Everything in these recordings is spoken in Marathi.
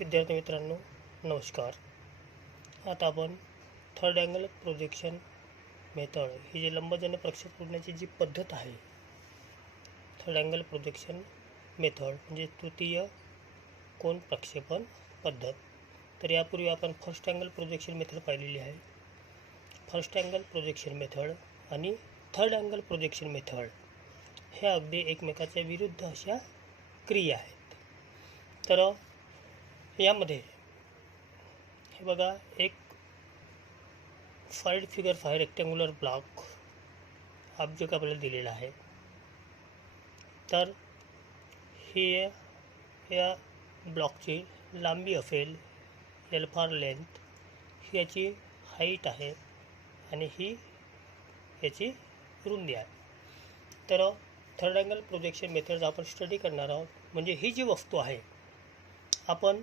विद्यार्थी मित्रांनो नमस्कार. आता आपण थर्ड अँगल प्रोजेक्शन मेथड ही जी लंबजन्य प्रक्षेप करण्याची जी पद्धत आहे, थर्ड अँगल प्रोजेक्शन मेथड म्हणजे तृतीय कोन प्रक्षेपण पद्धत. तर यापूर्वी आपण फर्स्ट अँगल प्रोजेक्शन मेथड पाहिलेली आहे. फर्स्ट अँगल प्रोजेक्शन मेथड आणि थर्ड अँगल प्रोजेक्शन मेथड हे अगदी एकमेकाच्या विरुद्ध अशा क्रिया आहेत. तर यामध्ये हे बघा, एक side figure 5 rectangular block object आपल्याला दिलेला आहे. तर ही या ब्लॉकची लांबी असेल एल फॉर लेंथ, ही याची हाईट आहे आणि ही याची रुंदी आहे. तर थर्ड अँगल प्रोजेक्शन मेथड आपण स्टडी करणार आहोत. म्हणजे ही जी वस्तू आहे आपण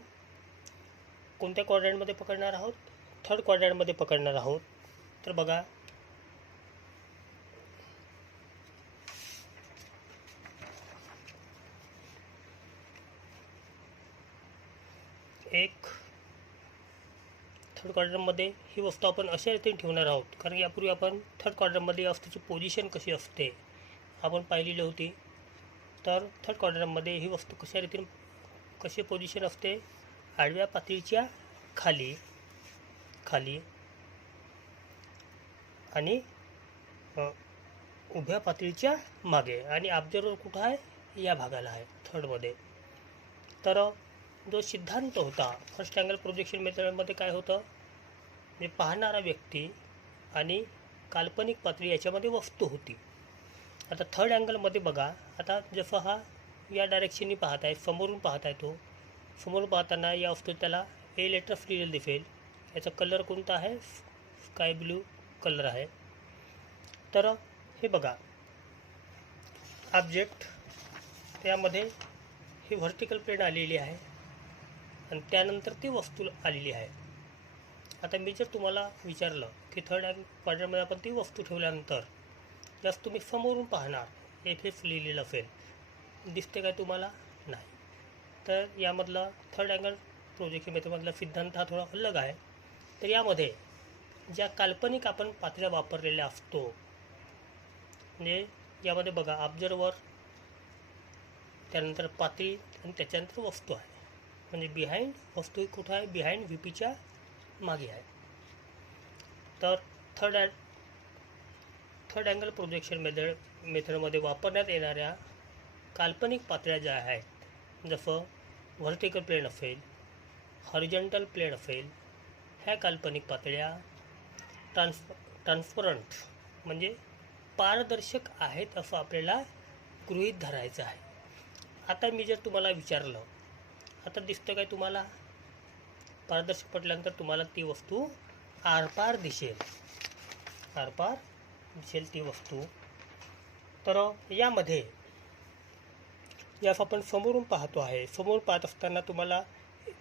कोणत्या क्वाड्रंटमध्ये पकडणार आहोत? थर्ड क्वाड्रंटमध्ये पकडणार आहोत. तर बघा, एक थर्ड क्वाड्रंटमध्ये ही वस्तू आपण अशा रीतीने ठेवणार आहोत, कारण यापूर्वी आपण थर्ड क्वाड्रंटमध्ये या वस्तूची पोझिशन कशी असते आपण पाहिलेली होती. तर थर्ड क्वाड्रंटमध्ये ही वस्तू कशा रीतीने कशी पोझिशन असते? आडव्या पातळीच्या खाली आणि उभ्या पातळीच्या मागे, आणि ऑब्झर्वर कुठं आहे? या भागाला आहे, थर्डमध्ये. तर जो सिद्धांत होता फर्स्ट अँगल प्रोजेक्शन मेथडमध्ये काय होतं? म्हणजे पाहणारा व्यक्ती आणि काल्पनिक पातळी याच्यामध्ये वस्तू होती. आता थर्ड अँगलमध्ये बघा, आता जसं हा या डायरेक्शननी पाहत आहे, समोरून पाहत आहे, तो समोरून पाहताना या वस्तू त्याला ए लेटर्स लिहिलेलं दिसेल. याचा कलर कोणता आहे? स्काय ब्लू कलर आहे. तर हे बघा, ऑब्जेक्ट त्यामध्ये ही व्हर्टिकल प्लेन आलेली आहे आणि त्यानंतर ती वस्तू आलेली आहे. आता मी जर तुम्हाला विचारलं की थर्ड क्वाड्रंटमध्ये आपण ती वस्तू ठेवल्यानंतर जास्त तुम्ही समोरून पाहणार, एफ लिहिलेलं असेल, दिसते काय तुम्हाला? नाही. तर यामधला थर्ड अँगल प्रोजेक्शन मेथडमधला सिद्धांत हा थोडा अलग आहे. तर यामध्ये ज्या काल्पनिक आपण पातळ्या वापरलेल्या असतो, म्हणजे यामध्ये बघा, ऑब्झर्वर, त्यानंतर पातळी आणि त्याच्यानंतर वस्तू आहे. म्हणजे बिहाइंड वस्तू कुठं आहे? बिहाइंड व्ही पीच्या मागे आहे. तर थर्ड अँगल प्रोजेक्शन मेथडमध्ये वापरण्यात येणाऱ्या काल्पनिक पातळ्या ज्या आहेत, जसं व्हर्टिकल प्लेन असेल, हॉरिझॉन्टल प्लेन असेल, ह्या काल्पनिक पातळ्या ट्रान्सपरंट म्हणजे पारदर्शक आहेत असं आपल्याला गृहीत धरायचं आहे. आता मी जर तुम्हाला विचारलं, आता दिसतं काय तुम्हाला? पारदर्शक पडल्यानंतर तुम्हाला ती वस्तू आरपार दिसेल, ती वस्तू. तर यामध्ये यास आपण समोरून पाहतो आहे. समोरून पाहत असताना तुम्हाला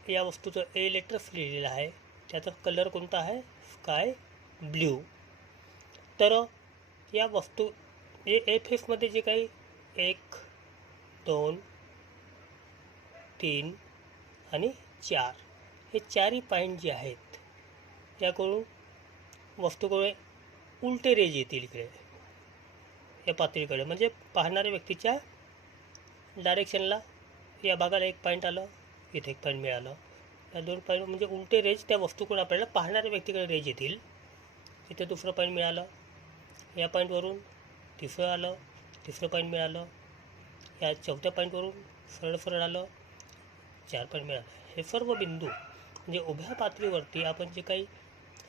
या वस्तूचं ए लेटर्स लिहिलेलं आहे. त्याचा कलर कोणता आहे? Sky blue. तर या वस्तू एफ एफमध्ये जे काही 1, 2, 3 आणि 4 हे चारही पॉईंट जे आहेत, याकडून वस्तूकडे उलटे रेज येतील इकडे या पातळीकडे. म्हणजे पाहणाऱ्या व्यक्तीच्या डायरेक्शनला या भागाला एक पॉईंट आलं, इथे एक पॉईंट मिळालं, या 2 पॉईंट म्हणजे उलटे रेज त्या वस्तूकडे आपल्याला पाहणाऱ्या व्यक्तीकडे रेज येतील. इथे दुसरं पॉईंट मिळालं, या पॉईंटवरून तिसरं आलं, तिसरं पॉईंट मिळालं, या चौथ्या पॉईंटवरून सरळ आलं, 4 पॉईंट मिळालं. हे सर्व बिंदू म्हणजे उभ्या पातळीवरती आपण जे काही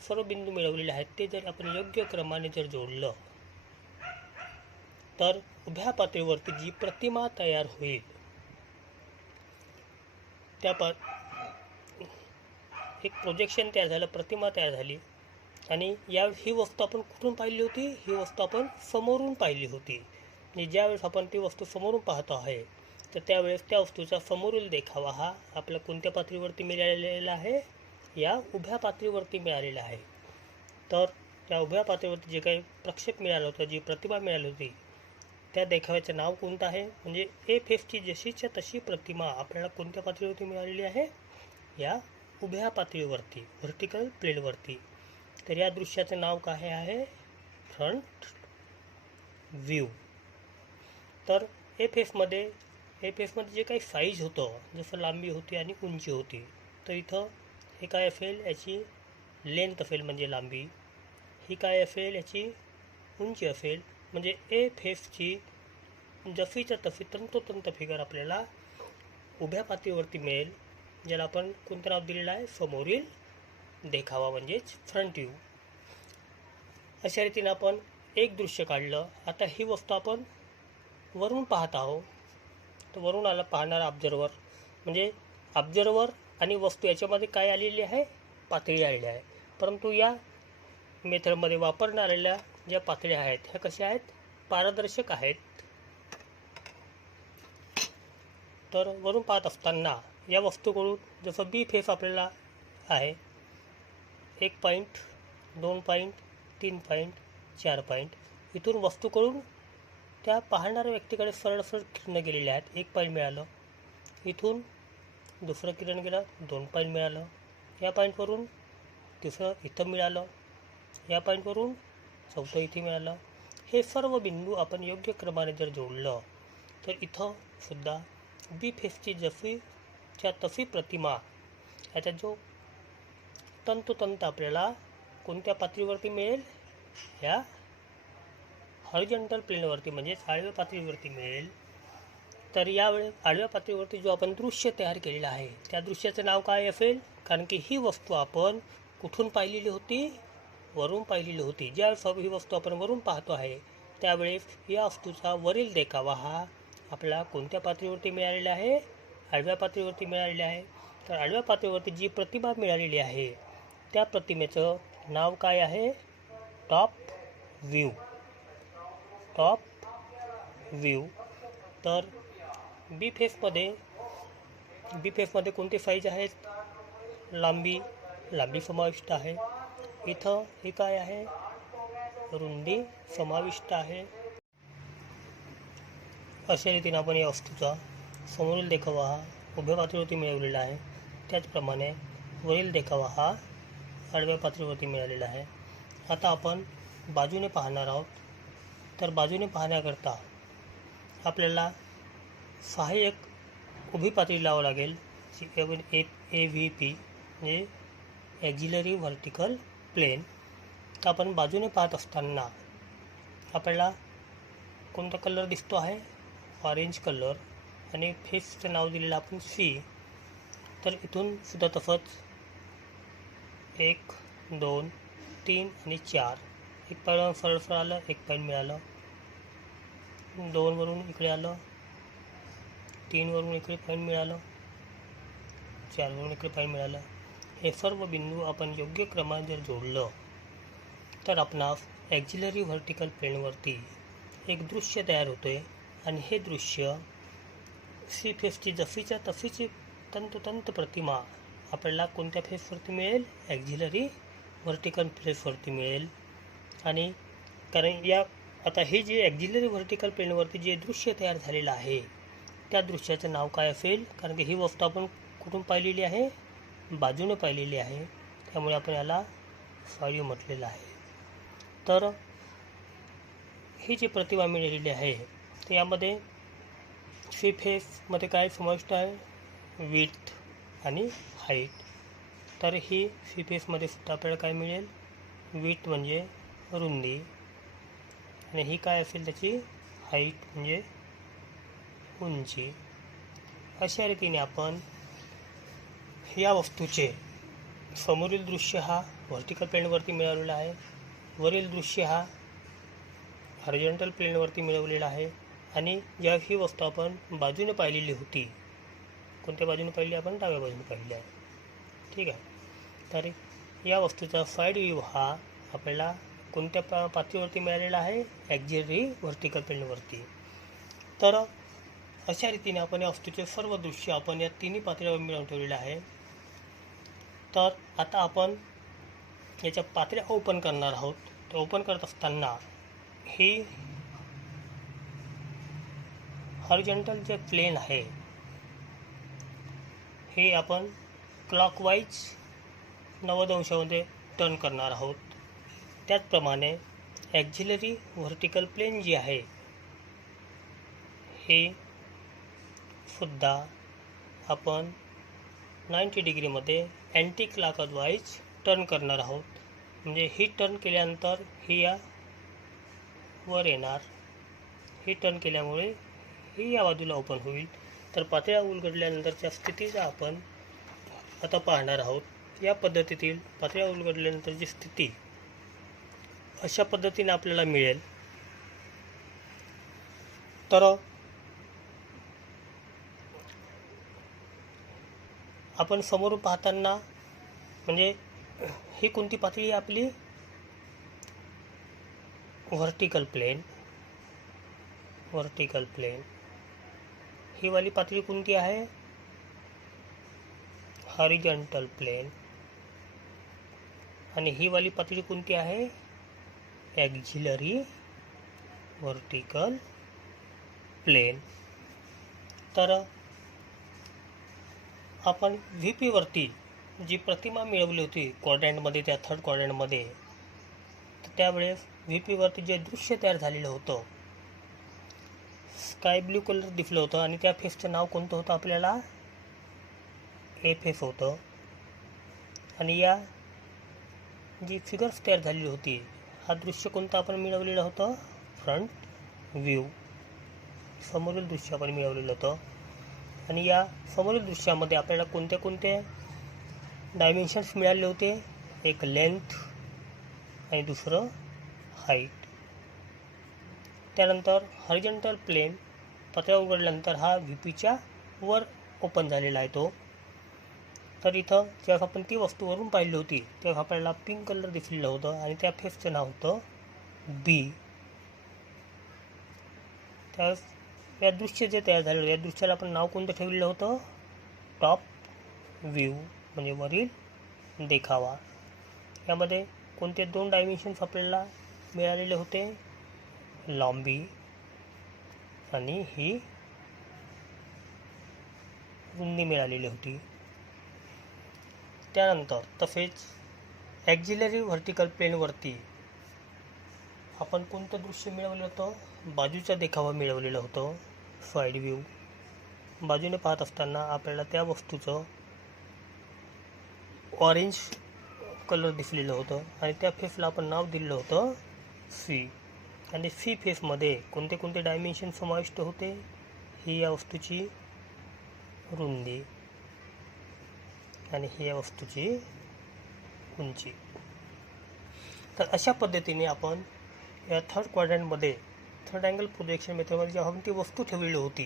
सर्व बिंदू मिळवलेले आहेत, ते जर आपण योग्य क्रमाने जर जोडलं तर उभ्या पातळीवरती जी प्रतिमा तयार होईल, त्या एक प्रोजेक्शन तयार झालं, प्रतिमा तयार झाली. आणि ही वस्तू आपण कुठून पाहिली होती? ही वस्तू आपण समोरून पाहिली होती. आणि ज्यावेळेस आपण ती वस्तू समोरून पाहतो आहे, तर त्यावेळेस त्या वस्तूचा समोरील देखावा हा आपल्या कोणत्या पातळीवरती मिळालेला आहे? या उभ्या पातळीवरती मिळालेला आहे. तर त्या उभ्या पातळीवरती जे काही प्रक्षेप मिळालं होतं, जी प्रतिमा मिळाली होती, त्या देखाव्याचं नाव कोणतं आहे? म्हणजे एफ एफची जशीच्या तशी प्रतिमा आपल्याला कोणत्या पातळीवरती मिळालेली आहे? या उभ्या पातळीवरती व्हर्टिकल प्लेनवरती. तर या दृश्याचं नाव काय आहे? Front view. तर एफ एफमध्ये जे काही साईज होतं, जसं लांबी होती आणि उंची होती, तर इथं हे काय असेल? याची लेंथ असेल म्हणजे लांबी. ही काय असेल? याची उंची असेल. म्हणजे एफ एफची जशीच्या तशी तंतोतंत फिगर आपल्याला उभ्या पातळीवरती मिळेल, ज्याला आपण कोणतं नाव दिलेलं आहे? समोरील देखावा म्हणजेच फ्रंट व्ह्यू. अशा रीतीने आपण एक दृश्य काढलं. आता ही वस्तू आपण वरून पाहत आहोत. तर वरून आला पाहणारा ऑब्झर्वर, म्हणजे ऑब्झर्वर आणि वस्तू याच्यामध्ये काय आलेली आहे? पातळी आलेली आहे. परंतु या मेथडमध्ये वापरण्यात आलेल्या ज्या पातळ्या आहेत ह्या कशा आहेत? पारदर्शक आहेत. तर वरून पाहत असताना या वस्तूकडून जसं बी फेस आपल्याला आहे 1 पॉईंट, 2 पॉईंट, 3 पॉईंट, 4 पॉईंट, इथून वस्तूकडून त्या पाहणाऱ्या व्यक्तीकडे सरळ किरणं गेलेले आहेत. 1 पॉईंट मिळालं. इथून दुसरं किरण गेलं, 2 पॉईंट मिळालं. या पॉईंटवरून तिसरं इथं मिळालं. या पॉईंटवरून चौथं इथे मिळालं. हे सर्व बिंदू आपण योग्य क्रमाने जर जोडलं तर इथं सुद्धा बी फेसची जशीच्या तशी प्रतिमा, याचा जो तंतोतंत आपल्याला कोणत्या पातळीवरती मिळेल? ह्या हॉरिझॉन्टल प्लेनवरती म्हणजेच आडव्या पातळीवरती मिळेल. तर यावेळी आडव्या पातळीवरती जो आपण दृश्य तयार केलेलं आहे त्या दृश्याचं नाव काय असेल? कारण की ही वस्तू आपण कुठून पाहिलेली होती? वरून पाहिलेली होती. ज्या ही वस्तू आपण वरून पाहतो आहे त्यावेळेस या वस्तूचा वरील देखावा हा आपला कोणत्या पातळीवरती मिळालेला आहे? आडव्या पातळीवरती मिळालेला आहे. तर आडव्या पातळीवरती जी प्रतिमा मिळालेली आहे त्या प्रतिमेचं नाव काय आहे? Top view. Top view. तर बी फेसमध्ये कोणते साईज आहेत? लांबी समाविष्ट आहे. इथं हे काय आहे? रुंदी समाविष्ट आहे. अशा रीतीने आपण या वस्तूचा समोरील देखावा हा उभ्या पातळीवरती मिळवलेला आहे. त्याचप्रमाणे वरील देखावा हा आडव्या पातळीवरती मिळालेला आहे. आता आपण बाजूने पाहणार आहोत. तर बाजूने पाहण्याकरता आपल्याला सहाय्यक उभी पातळी लावावं लागेल. AVP म्हणजे ॲक्झिलरी व्हर्टिकल प्लेन. तर आपण बाजूने पाहत असताना आपल्याला कोणता कलर दिसतो आहे? Orange colour. आणि फेसचं नाव दिलेलं आपण C. तर इथून सुद्धा तसंच 1, 2, 3 आणि 4. 1 पॉईंट सरळ आलं, 1 पॉईंट मिळालं. 2 वरून इकडे आलं, 3 वरून इकडे पॉईंट मिळालं, 4 वरून इकडे पॉईंट मिळालं. हे सर्व बिंदू आपण योग्य क्रमाने जर जोडलं तर आपणास ॲक्झिलरी व्हर्टिकल प्लेनवरती एक दृश्य तयार होते. आणि हे दृश्य सी फेसची जशीच्या तशीची तंतोतंत प्रतिमा आपल्याला कोणत्या फेसवरती मिळेल? ॲक्झिलरी व्हर्टिकल फेसवरती मिळेल. आणि कारण आता हे जे ॲक्झिलरी व्हर्टिकल प्लेनवरती जे दृश्य तयार झालेलं आहे त्या दृश्याचं नाव काय असेल? कारण की ही वस्तू आपण कुठून पाहिलेली आहे? बाजूने पाहिलेली आहे. त्यामुळे आपण याला साईड व्ह्यू म्हटलेलं आहे. तर ही जी प्रतिमा मिळालेली आहे तर यामध्ये सी फेसमध्ये काय समाविष्ट आहे? विड्थ आणि हाईट. तर ही सी फेसमध्ये सुद्धा आपल्याला काय मिळेल? विड्थ म्हणजे रुंदी. आणि ही काय असेल? त्याची हाईट म्हणजे उंची. अशा रीतीने आपण या वस्तूचे समोरील दृश्य हा व्हर्टिकल प्लेनवरती मिळवलेला आहे. वरील दृश्य हा हॉरिझॉन्टल प्लेनवरती मिळवलेला आहे. आणि ज्या ही वस्तू आपण बाजूने पाहिलेली होती, कोणत्या बाजूने पाहिली? आपण डाव्या बाजूने पाहिली आहे. ठीक आहे. तर या वस्तूचा साईड व्ह्यू हा आपल्याला कोणत्या पातळीवरती मिळालेला आहे? ॲक्झिलरी व्हर्टिकल प्लेनवरती. तर अशा रीतीने आपण या वस्तूचे सर्व दृश्य आपण या तिन्ही पातळीवर मिळवून ठेवलेले आहे. तर आता आपण याच्या पातळ्या ओपन करणार आहोत. तर ओपन करत असताना ही हॉरिझॉन्टल जे प्लेन आहे हे आपण क्लॉकवाईज 90 अंशामध्ये टर्न करणार आहोत. त्याचप्रमाणे ॲक्झिलरी व्हर्टिकल प्लेन जी आहे हे सुद्धा आपण 90 डिग्रीमध्ये अँटी क्लॉकवाईज टर्न करणार आहोत. म्हणजे ही टर्न केल्यानंतर ही या वर येणार, ही टर्न केल्यामुळे ही या बाजूला ओपन होईल. तर पातळ्या उलगडल्यानंतरच्या स्थितीचा आपण आता पाहणार आहोत. या पद्धतीतील पातळ्या उलगडल्यानंतरची स्थिती अशा पद्धतीने आपल्याला मिळेल. तर आपण समोरून पाहताना म्हणजे ही कोणती पातळी आहे आपली? Vertical plain. ही वाली पातळी कोणती आहे? Horizontal plane. आणि ही वाली पातळी कोणती आहे? Auxiliary vertical plane. तर आपण VP वरती जी प्रतिमा मिळवली होती क्वाड्रंटमध्ये, त्या थर्ड क्वाड्रंटमध्ये, तर त्यावेळेस VP वरती जे दृश्य तयार झालेलं होतं, स्काय ब्ल्यू कलर दिसलं होतं आणि त्या फेसचं नाव कोणतं होतं आपल्याला? ए फेस होतं. आणि या जी फिगर्स तयार झालेली होती, हा दृश्य कोणतं आपण मिळवलेलं होतं? फ्रंट व्ह्यू, समोरील दृश्य आपण मिळवलेलं होतं. आणि या समोरील दृश्यामध्ये आपल्याला कोणते कोणते डायमेन्शन्स मिळाले होते? एक लेंथ आणि दुसरं हाईट. त्यानंतर हॉरिझॉन्टल प्लेन पातळ्या उघडल्यानंतर हा VPच्या वर ओपन झालेला आहे तो. तर इथं जेव्हा आपण ती वस्तू वरून पाहिली होती तेव्हा आपल्याला पिंक कलर दिसलेलं होतं आणि त्या फेसचं नाव होतं B. त्यावेळेस या दृश्य जे तयार झालेलं, या दृश्याला आपण नाव कोणतं ठेवलेलं होतं? टॉप व्ह्यू, म्हणजे वरील देखावा. यामध्ये कोणते 2 डायमेन्शन्स आपल्याला मिळालेले होते? लांबी आणि ही रुंदी मिळालेली होती. त्यानंतर तसेच ॲक्झिलरी व्हर्टिकल प्लेनवरती आपण कोणतं दृश्य मिळवलं होतं? बाजूचा देखावा मिळवलेलं होतं, साईड व्ह्यू. बाजूने पाहत असताना आपल्याला त्या वस्तूचं ऑरेंज कलर दिसलेलं होतं आणि त्या फेसला आपण नाव दिलेलं होतं C. आणि C फेसमध्ये कोणते कोणते डायमेन्शन समाविष्ट होते? ही या वस्तूची रुंदी आणि ही या वस्तूची उंची. तर अशा पद्धतीने आपण या थर्ड क्वाड्रंटमध्ये, थर्ड अँगल प्रोजेक्शन मेथडमध्ये जेव्हा आपण ती वस्तू ठेवलेली होती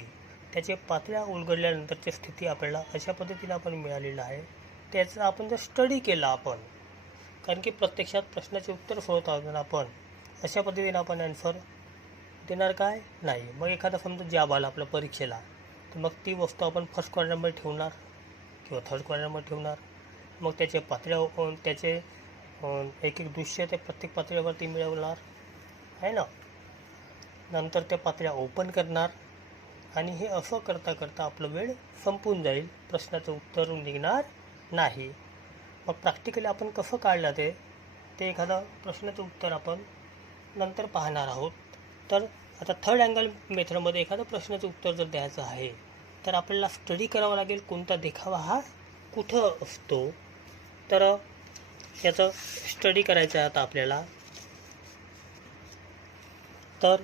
त्याचे पातळ्या उलगडल्यानंतरची स्थिती आपल्याला अशा पद्धतीने आपण मिळालेलं आहे. त्याचा आपण जर स्टडी केला आपण, कारण की प्रत्यक्षात प्रश्नाचे उत्तर सोडवताना आपण अशा पद्धतीने आपण ॲन्सर देणार काय? नाही. मग एखादा समजा जॉब आला आपल्या परीक्षेला, तर मग ती वस्तू आपण फर्स्ट क्वाड्रंटमध्ये ठेवणार किंवा थर्ड क्वाड्रंटमध्ये ठेवणार. मग त्याचे पातळ्या, त्याचे एक एक दृश्य ते प्रत्येक पातळीवरती मिळवणार आहे ना. नंतर त्या पातळ्या ओपन करणार आणि हे असं करता करता आपलं वेळ संपून जाईल, प्रश्नाचं उत्तर निघणार नाही. मग प्रॅक्टिकली आपण कसं काढलं ते एखादा प्रश्नाचं उत्तर आपण नंतर पाहणार आहोत. तर आता थर्ड अँगल मेथडमध्ये एखादं प्रश्नाचं उत्तर जर द्यायचं आहे तर आपल्याला स्टडी करावं लागेल कोणता देखावा हा कुठं असतो. तर याचं स्टडी करायचं आहे आता आपल्याला. तर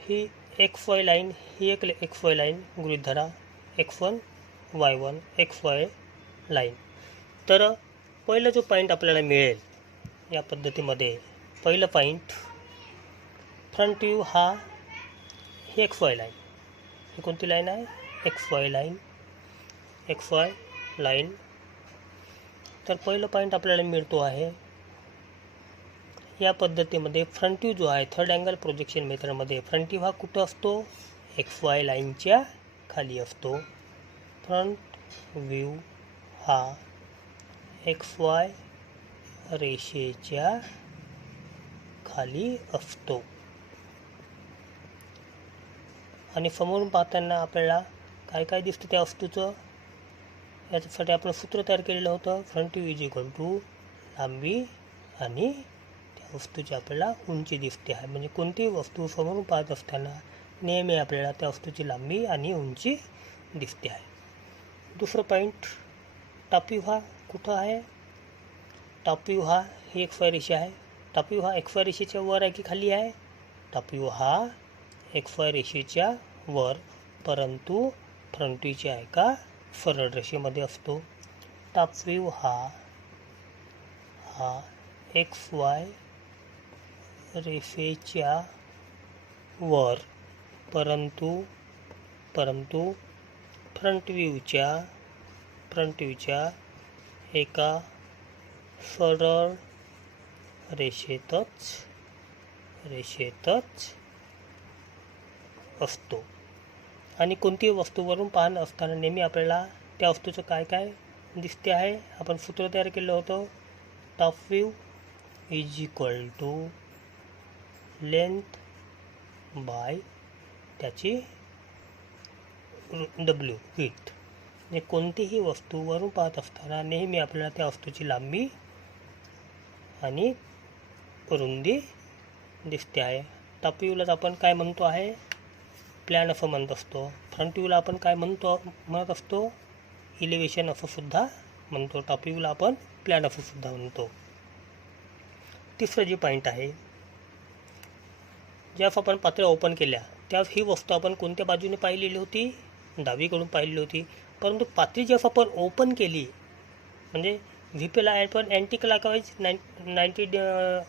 ही XY लाईन, ही एक XY लाईन गृहीत धरा, X1 Y1 XY लाईन. तर पहिला जो पॉईंट आपल्याला मिळेल या पद्धतीमध्ये, पहिलं पॉईंट फ्रंट व्ह्यू हा ही XY लाईन, ही कोणती लाईन आहे? XY line. तर पहिलं पॉईंट आपल्याला मिळतो आहे या पद्धतीमध्ये. फ्रंट व्ह्यू जो आहे थर्ड अँगल प्रोजेक्शन मेथडमध्ये, फ्रंट व्ह्यू हा कुठं असतो? XY लाईनच्या खाली असतो. फ्रंट व्ह्यू हा XY रेषेच्या खाली असतो. आणि समोरून पाहताना आपल्याला काय काय दिसतं त्या वस्तूचं? याच्यासाठी आपण सूत्र तयार केलेलं होतं. Front view is equal to लांबी आणि त्या वस्तूची आपल्याला उंची दिसते आहे. म्हणजे कोणतीही वस्तू समोरून पाहत असताना नेहमी आपल्याला त्या वस्तूची लांबी आणि उंची दिसते आहे. दुसरं पॉईंट, टॉप व्ह्यू हा कुठं आहे? टॉप व्ह्यू हा ही एक्स वाय रेषा आहे. टॉप व्ह्यू हा एक्स वाय रेषेच्या वर आहे की खाली आहे? टॉप व्ह्यू हा एक्स वाय रेषेच्या वर, परंतु फ्रंट व्ह्यूच्या एका सरळ रेषेमध्ये असतो. टॉप व्ह्यू हा एक्स वाय रेषेच्या वर, परंतु फ्रंट व्ह्यूच्या एका सरळ रेषेतच असतो. आणि कोणतीही वस्तूवरून पाहणं असताना नेहमी आपल्याला त्या वस्तूचं काय काय दिसते आहे? आपण सूत्र तयार केलं होतं. Top view is equal to length by त्याची डब्ल्यू विड्थ. म्हणजे कोणतीही वस्तू वरून पाहत असताना नेहमी आपल्याला त्या वस्तूची लांबी आणि रुंदी दिसते आहे. टॉप व्ह्यूलाच आपण काय म्हणतो आहे? प्लॅन असं म्हणत असतो. फ्रंट व्ह्यूला आपण काय म्हणत असतो? इलेव्हेशन असं सुद्धा म्हणतो. टॉप व्ह्यूला आपण प्लॅन असं सुद्धा म्हणतो. तिसरं जे पॉईंट आहे, ज्यावेळेस आपण पातळ्या ओपन केल्या त्यावेळेस ही वस्तू आपण कोणत्या बाजूने पाहिलेली होती? डावीकडून पाहिलेली होती. परंतु पातळी जेव्हा आपण ओपन केली, म्हणजे व्हीपीला आपण अँटी क्लॉकवाईज 90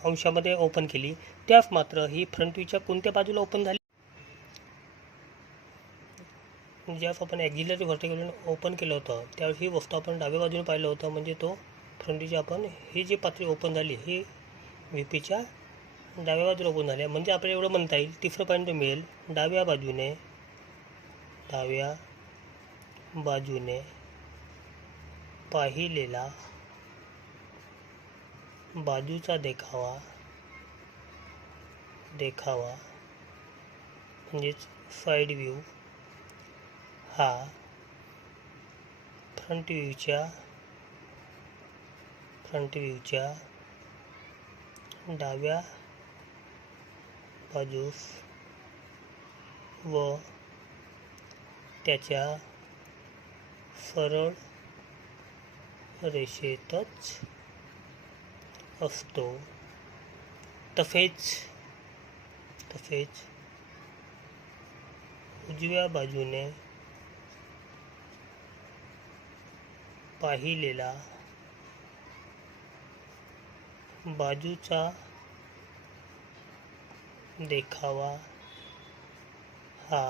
अंशामध्ये ओपन केली, त्यास मात्र ही फ्रंट व्ह्यूच्या कोणत्या बाजूला ओपन झाली? जेव्हा आपण ॲक्झिलरी व्हर्टिकलून ओपन केलं होतं त्यावेळेस ही वस्तू आपण डाव्या बाजूने पाहिलं होतं. म्हणजे तो फ्रंट व्ह्यूच्या आपण ही जी पातळी ओपन झाली ही व्हीपीच्या डाव्या बाजूला ओपन झाली. म्हणजे आपल्याला एवढं म्हणता येईल, तिसरं पॉईंट मिळेल, डाव्या बाजूने पाहिलेला बाजूचा देखावा म्हणजेच साईड व्ह्यू हा फ्रंट व्ह्यूच्या डाव्या बाजूस व त्याच्या सरळ रेषेतच असतो. तसेच उजव्या बाजूने पाहिलेला बाजूचा देखावा हा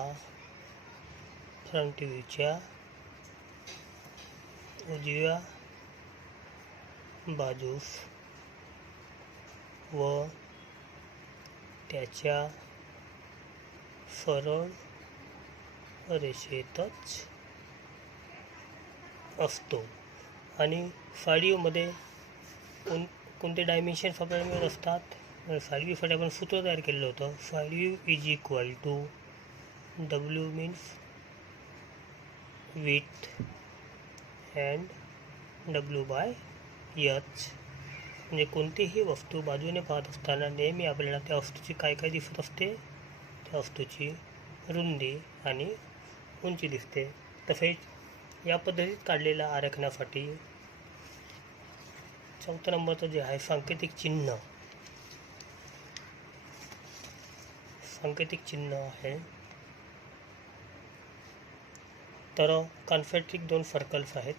फ्रंट व्ह्यूच्या उजव्या बाजूस व त्याच्या सरळ रेषेतच असतो. आणि साईड व्ह्यूमध्ये कोणते डायमेन्शन्स आपल्याला मिळत असतात? साईड व्ह्यूसाठी आपण सूत्र तयार केलेलं होतं. Side view is equal to W means with and W by H. म्हणजे कोणतीही वस्तू बाजूने पाहत असताना नेहमी आपल्याला त्या वस्तूची काय काय दिसत असते? त्या वस्तूची रुंदी आणि उंची दिसते. तसेच या पद्धतीत काढलेल्या आरेखनासाठी चौथ्या नंबरचं जे आहे सांकेतिक चिन्ह आहे. तर कॉन्सेंट्रिक दोन सर्कल्स आहेत.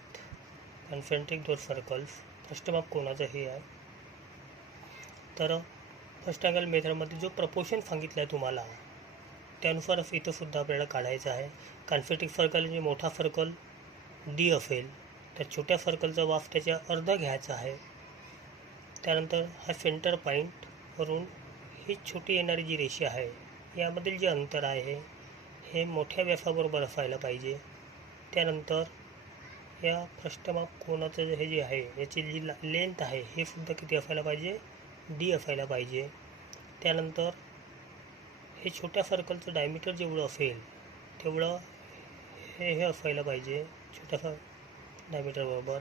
पृष्ठभाग कोणाचं हे आहे. तर फर्स्ट अँगल मेथडमध्ये जो प्रपोर्शन सांगितला आहे तुम्हाला त्यानुसारच इथं सुद्धा आपल्याला काढायचं आहे. कॉन्सेंट्रिक सर्कल म्हणजे मोठा सर्कल डी असेल तर छोट्या सर्कलचा वाफ त्याच्या अर्धा घ्यायचा आहे. त्यानंतर हा सेंटर पॉईंटवरून ही छोटी येणारी जी रेषा आहे यामधील जे अंतर आहे हे मोठ्या व्यासाबरोबर असायला पाहिजे. त्यानंतर या पृष्ठभाग कोणाचं हे जे आहे याची जी लेंथ आहे हे सुद्धा किती असायला पाहिजे? डी असायला पाहिजे. त्यानंतर हे छोट्या सर्कलचं डायमीटर जेवढं असेल तेवढं हे असायला पाहिजे. छोट्यासा डायमीटर बरोबर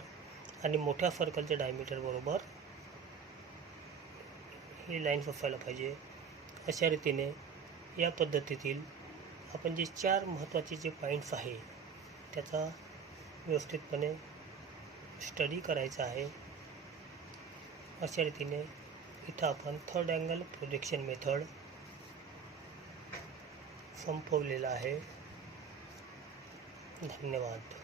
आणि मोठ्या सर्कलच्या डायमीटर बरोबर ही लाईन असायला पाहिजे. अशा रीतीने या पद्धतीतील आपण जे 4 महत्त्वाचे जे पॉईंट्स आहे त्याचा व्यवस्थितपणे स्टडी करायचा आहे. अशा रीतीने इथं आपण थर्ड अँगल प्रोजेक्शन मेथड संपवलेला आहे. धन्यवाद.